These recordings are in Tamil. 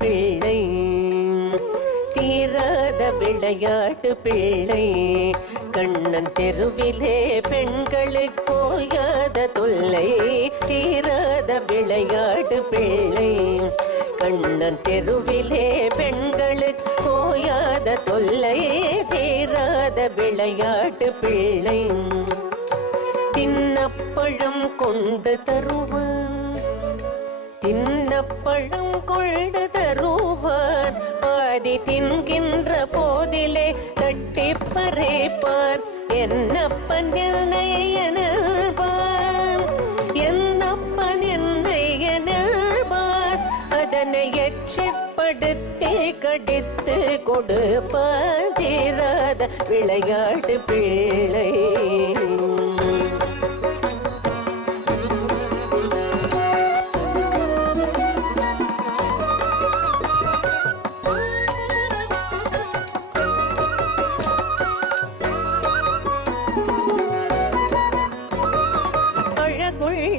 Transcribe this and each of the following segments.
பிள்ளை. தீராத விளையாட்டு பிள்ளை. கண்ணன் தெருவிலே பெண்களுக்கு போயாத தொல்லை. தீராத விளையாட்டு பிள்ளை. கண்ணன் தெருவிலே பெண்களுக்கு போயாத தொல்லை. தீராத விளையாட்டு பிள்ளை. தின்னப்பழம் கொண்டு தருவன். தின்னப்பழம் கொண்டு தருவார் பாதி தின்கின்ற போதிலே தட்டி பறைப்பார். என்னப்பன் என்னை எனப்பான் என்னப்பன் என்னை எனப்பான் அதனை எச்சப்படுத்தி கடித்து கொடுப்பார் தீராத விளையாட்டு பிள்ளை.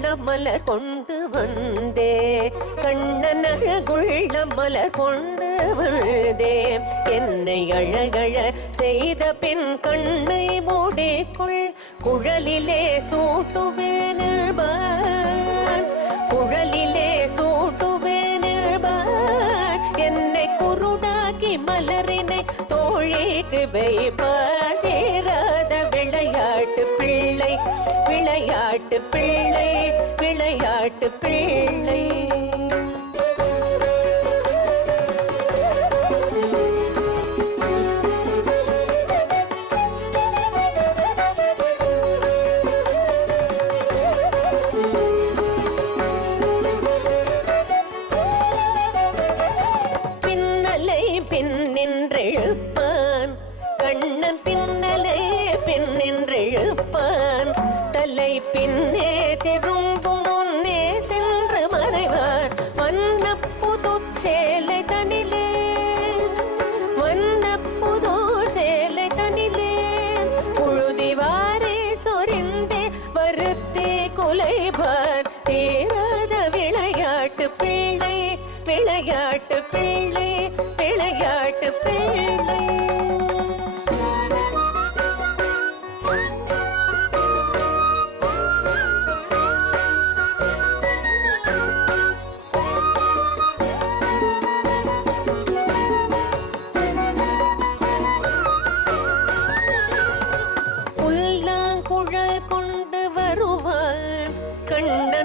அழகுள்ள மலர் கொண்டு வந்தே. கண்ணன் அழகுள்ள மலர் கொண்டு வந்தே. என்னை அழகழ செய்த பின் கண்ணை மூடிக்குள். குழலிலே சூட்டுவேன் குழலிலே சூட்டுவேன் என்னை குருடாக்கி மலரினை தோழிக்கு வைப்பாதேராத விளையாட்டு பிள்ளை விளையாட்டு பிள்ளை. சேலை தனிலே வண்ண புது சேலை தனிலே புழுதி சொரிந்தே வருத்தே குலைபார் தீராத விளையாட்டு பிள்ளை விளையாட்டு பிள்ளை விளையாட்டு பிள்ளை.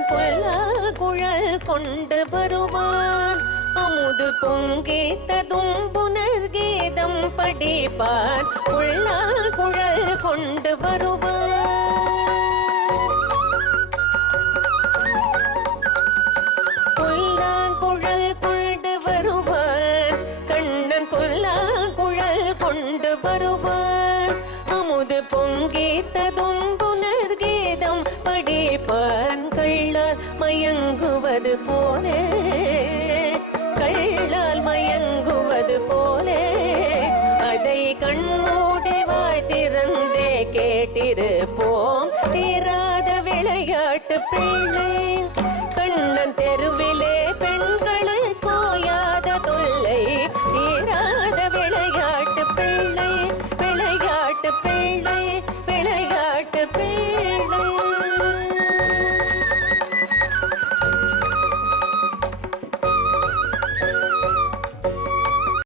கண்ணன் குழல் கொண்டு வருவான். அமுது பொங்கேத்ததும் புனர்கீதம் படிப்பான். குழல் கொண்டு வருவான். குழல் கேட்டிருப்போம். தீராத விளையாட்டு பிள்ளை கண்ணன் தெருவிலே பெண்களை கோயாத தொழில்